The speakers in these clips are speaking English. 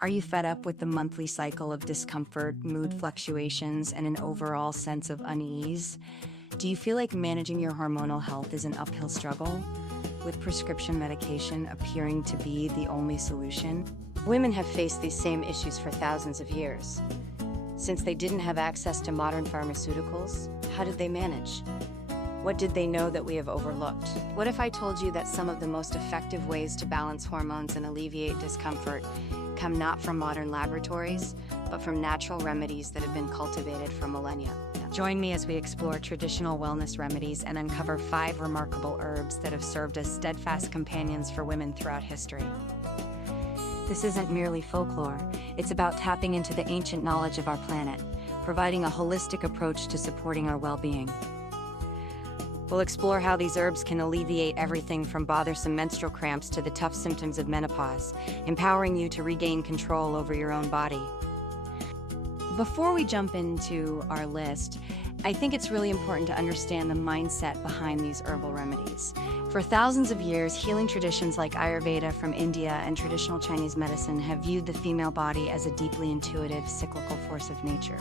Are you fed up with the monthly cycle of discomfort, mood fluctuations, and an overall sense of unease? Do you feel like managing your hormonal health is an uphill struggle, with prescription medication appearing to be the only solution? Women have faced these same issues for thousands of years. Since they didn't have access to modern pharmaceuticals, how did they manage? What did they know that we have overlooked? What if I told you that some of the most effective ways to balance hormones and alleviate discomfort come not from modern laboratories, but from natural remedies that have been cultivated for millennia? Join me as we explore traditional wellness remedies and uncover 5 remarkable herbs that have served as steadfast companions for women throughout history. This isn't merely folklore, it's about tapping into the ancient knowledge of our planet, providing a holistic approach to supporting our well-being. We'll explore how these herbs can alleviate everything from bothersome menstrual cramps to the tough symptoms of menopause, empowering you to regain control over your own body. Before we jump into our list, I think it's really important to understand the mindset behind these herbal remedies. For thousands of years, healing traditions like Ayurveda from India and traditional Chinese medicine have viewed the female body as a deeply intuitive, cyclical force of nature.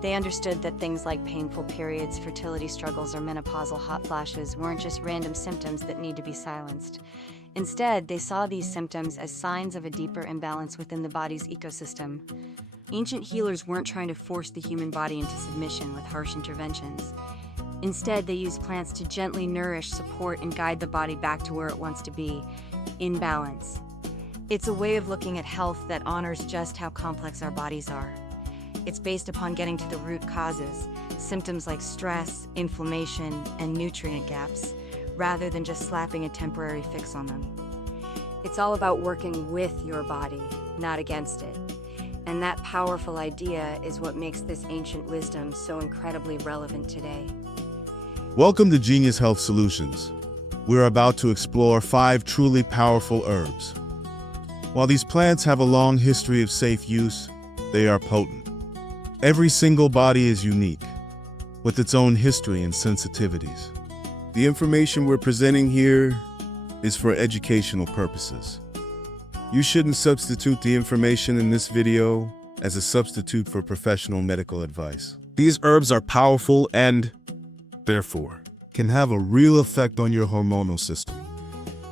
They understood that things like painful periods, fertility struggles, or menopausal hot flashes weren't just random symptoms that need to be silenced. Instead, they saw these symptoms as signs of a deeper imbalance within the body's ecosystem. Ancient healers weren't trying to force the human body into submission with harsh interventions. Instead, they used plants to gently nourish, support, and guide the body back to where it wants to be, in balance. It's a way of looking at health that honors just how complex our bodies are. It's based upon getting to the root causes, symptoms like stress, inflammation, and nutrient gaps, rather than just slapping a temporary fix on them. It's all about working with your body, not against it. And that powerful idea is what makes this ancient wisdom so incredibly relevant today. Welcome to Genius Health Solutions. We're about to explore 5 truly powerful herbs. While these plants have a long history of safe use, they are potent. Every single body is unique, with its own history and sensitivities. The information we're presenting here is for educational purposes. You shouldn't substitute the information in this video as a substitute for professional medical advice. These herbs are powerful and, therefore, can have a real effect on your hormonal system.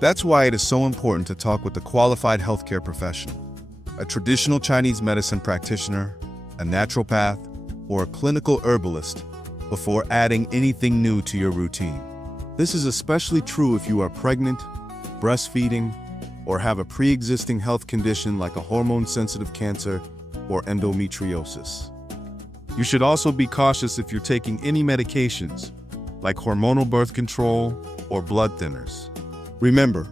That's why it is so important to talk with a qualified healthcare professional, a traditional Chinese medicine practitioner, a naturopath, or a clinical herbalist before adding anything new to your routine. This is especially true if you are pregnant, breastfeeding, or have a pre-existing health condition like a hormone-sensitive cancer or endometriosis. You should also be cautious if you're taking any medications, like hormonal birth control or blood thinners. Remember,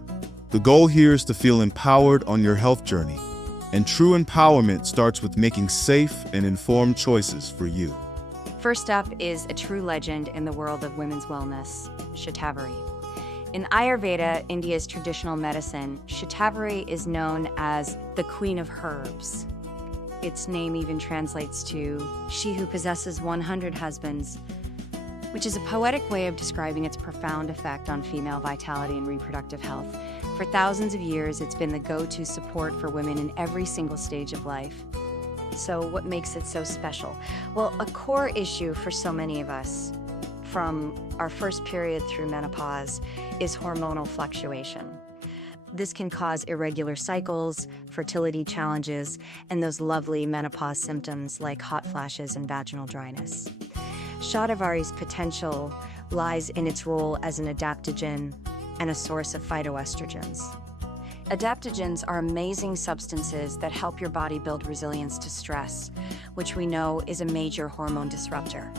the goal here is to feel empowered on your health journey, and true empowerment starts with making safe and informed choices for you. First up is a true legend in the world of women's wellness, Shatavari. In Ayurveda, India's traditional medicine, Shatavari is known as the Queen of Herbs. Its name even translates to she who possesses 100 husbands, which is a poetic way of describing its profound effect on female vitality and reproductive health. For thousands of years, it's been the go-to support for women in every single stage of life. So what makes it so special? Well, a core issue for so many of us, from our first period through menopause, is hormonal fluctuation. This can cause irregular cycles, fertility challenges, and those lovely menopause symptoms like hot flashes and vaginal dryness. Shatavari's potential lies in its role as an adaptogen and a source of phytoestrogens. Adaptogens are amazing substances that help your body build resilience to stress, which we know is a major hormone disruptor.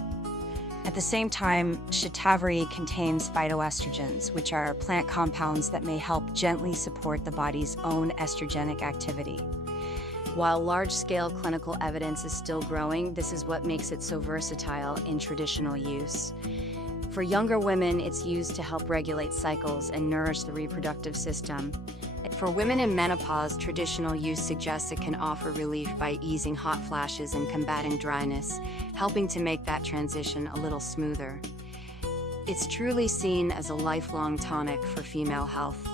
At the same time, Shatavari contains phytoestrogens, which are plant compounds that may help gently support the body's own estrogenic activity. While large-scale clinical evidence is still growing, this is what makes it so versatile in traditional use. For younger women, it's used to help regulate cycles and nourish the reproductive system. For women in menopause, traditional use suggests it can offer relief by easing hot flashes and combating dryness, helping to make that transition a little smoother. It's truly seen as a lifelong tonic for female health.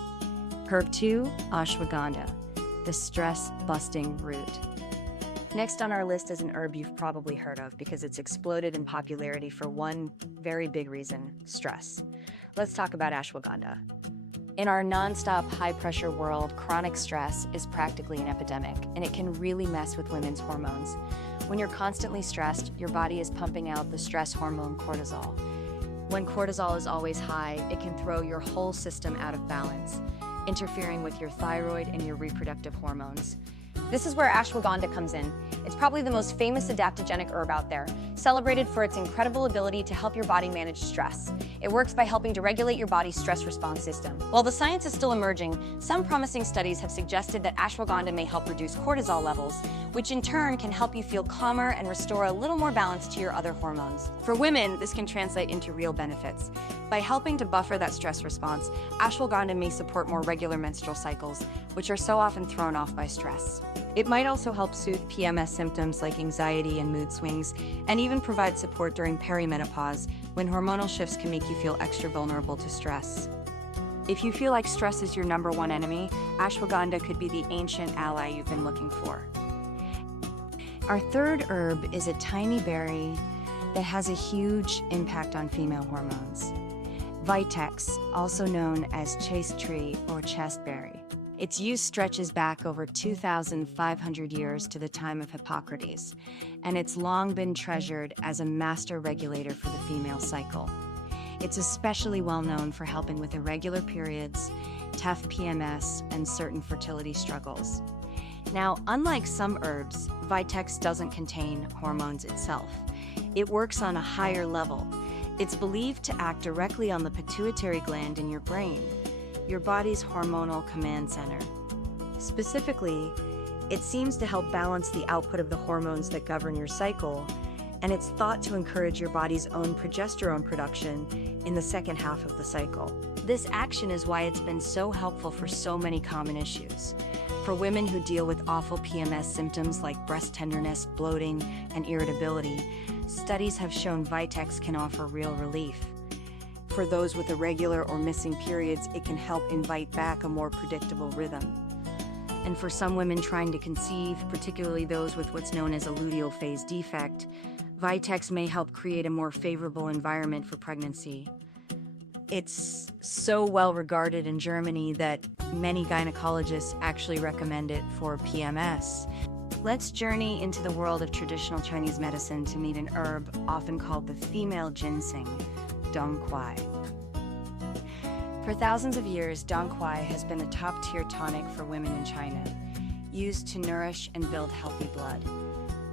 Herb 2, ashwagandha. the stress-busting root. Next on our list is an herb you've probably heard of because it's exploded in popularity for one very big reason: stress. Let's talk about ashwagandha. In our non-stop high-pressure world, chronic stress is practically an epidemic, and it can really mess with women's hormones. When you're constantly stressed, your body is pumping out the stress hormone cortisol. When cortisol is always high, it can throw your whole system out of balance, interfering with your thyroid and your reproductive hormones. This is where ashwagandha comes in. It's probably the most famous adaptogenic herb out there, celebrated for its incredible ability to help your body manage stress. It works by helping to regulate your body's stress response system. While the science is still emerging, some promising studies have suggested that ashwagandha may help reduce cortisol levels, which in turn can help you feel calmer and restore a little more balance to your other hormones. For women, this can translate into real benefits. By helping to buffer that stress response, ashwagandha may support more regular menstrual cycles, which are so often thrown off by stress. It might also help soothe PMS symptoms like anxiety and mood swings, and even provide support during perimenopause, when hormonal shifts can make you feel extra vulnerable to stress. If you feel like stress is your number one enemy, ashwagandha could be the ancient ally you've been looking for. Our third herb is a tiny berry that has a huge impact on female hormones. Vitex, also known as chaste tree or chestberry. Its use stretches back over 2,500 years to the time of Hippocrates, and it's long been treasured as a master regulator for the female cycle. It's especially well known for helping with irregular periods, tough PMS, and certain fertility struggles. Now, unlike some herbs, Vitex doesn't contain hormones itself. It works on a higher level. It's believed to act directly on the pituitary gland in your brain, your body's hormonal command center. Specifically, it seems to help balance the output of the hormones that govern your cycle, and it's thought to encourage your body's own progesterone production in the second half of the cycle. This action is why it's been so helpful for so many common issues. For women who deal with awful PMS symptoms like breast tenderness, bloating, and irritability, studies have shown Vitex can offer real relief. For those with irregular or missing periods, it can help invite back a more predictable rhythm. And for some women trying to conceive, particularly those with what's known as a luteal phase defect, Vitex may help create a more favorable environment for pregnancy. It's so well regarded in Germany that many gynecologists actually recommend it for PMS. Let's journey into the world of traditional Chinese medicine to meet an herb often called the female ginseng, dong quai. For thousands of years, dong quai has been a top-tier tonic for women in China, used to nourish and build healthy blood,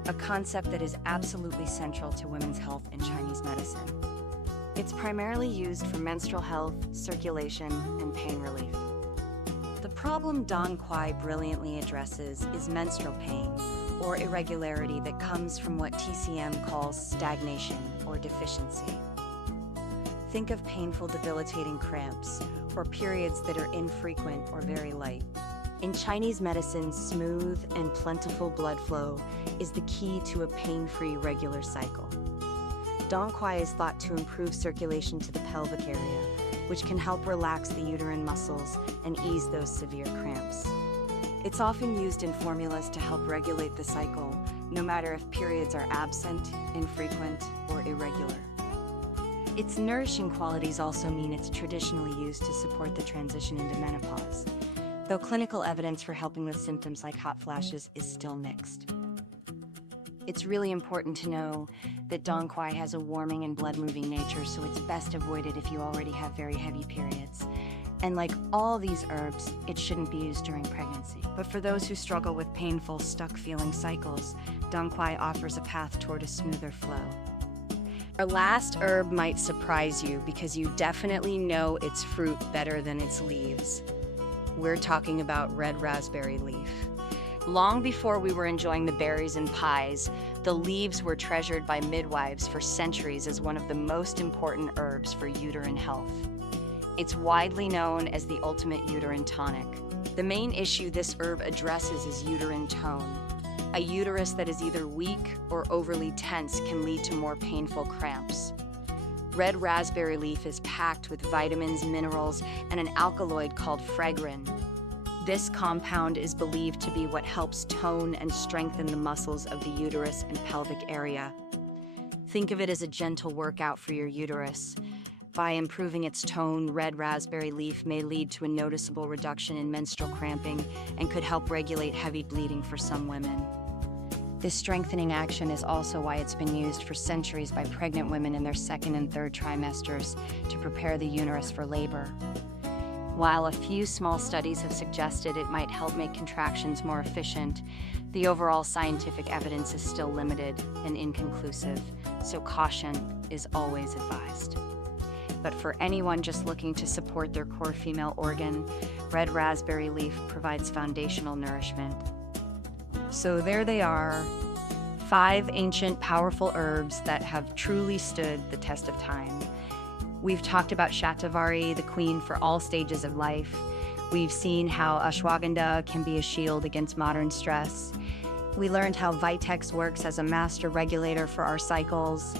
a concept that is absolutely central to women's health in Chinese medicine. It's primarily used for menstrual health, circulation, and pain relief. The problem dong quai brilliantly addresses is menstrual pain, or irregularity that comes from what TCM calls stagnation or deficiency. Think of painful, debilitating cramps, or periods that are infrequent or very light. In Chinese medicine, smooth and plentiful blood flow is the key to a pain-free regular cycle. Dong quai is thought to improve circulation to the pelvic area, which can help relax the uterine muscles and ease those severe cramps. It's often used in formulas to help regulate the cycle, no matter if periods are absent, infrequent, or irregular. Its nourishing qualities also mean it's traditionally used to support the transition into menopause, though clinical evidence for helping with symptoms like hot flashes is still mixed. It's really important to know that dong quai has a warming and blood-moving nature, so it's best avoided if you already have very heavy periods. And like all these herbs, it shouldn't be used during pregnancy. But for those who struggle with painful, stuck-feeling cycles, dong quai offers a path toward a smoother flow. Our last herb might surprise you because you definitely know its fruit better than its leaves. We're talking about red raspberry leaf. Long before we were enjoying the berries in pies, the leaves were treasured by midwives for centuries as one of the most important herbs for uterine health. It's widely known as the ultimate uterine tonic. The main issue this herb addresses is uterine tone. A uterus that is either weak or overly tense can lead to more painful cramps. Red raspberry leaf is packed with vitamins, minerals, and an alkaloid called fragrin. This compound is believed to be what helps tone and strengthen the muscles of the uterus and pelvic area. Think of it as a gentle workout for your uterus. By improving its tone, red raspberry leaf may lead to a noticeable reduction in menstrual cramping and could help regulate heavy bleeding for some women. This strengthening action is also why it's been used for centuries by pregnant women in their second and third trimesters to prepare the uterus for labor. While a few small studies have suggested it might help make contractions more efficient, the overall scientific evidence is still limited and inconclusive, so caution is always advised. But for anyone just looking to support their core female organ, red raspberry leaf provides foundational nourishment. So there they are, 5 ancient, powerful herbs that have truly stood the test of time. We've talked about Shatavari, the queen for all stages of life. We've seen how ashwagandha can be a shield against modern stress. We learned how Vitex works as a master regulator for our cycles.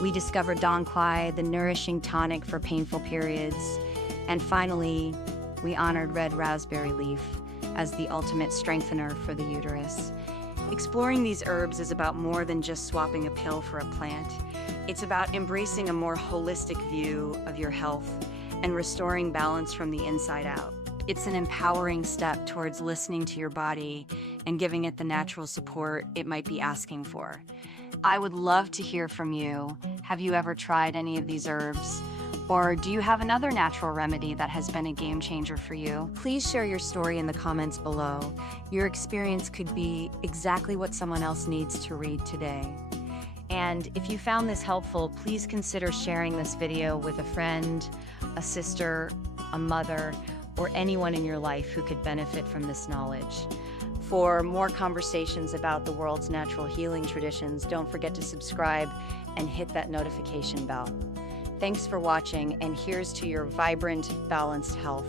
We discovered Dong Quai, the nourishing tonic for painful periods. And finally, we honored red raspberry leaf as the ultimate strengthener for the uterus. Exploring these herbs is about more than just swapping a pill for a plant. It's about embracing a more holistic view of your health and restoring balance from the inside out. It's an empowering step towards listening to your body and giving it the natural support it might be asking for. I would love to hear from you. Have you ever tried any of these herbs? Or do you have another natural remedy that has been a game changer for you? Please share your story in the comments below. Your experience could be exactly what someone else needs to read today. And if you found this helpful, please consider sharing this video with a friend, a sister, a mother, or anyone in your life who could benefit from this knowledge. For more conversations about the world's natural healing traditions, don't forget to subscribe and hit that notification bell. Thanks for watching, and here's to your vibrant, balanced health.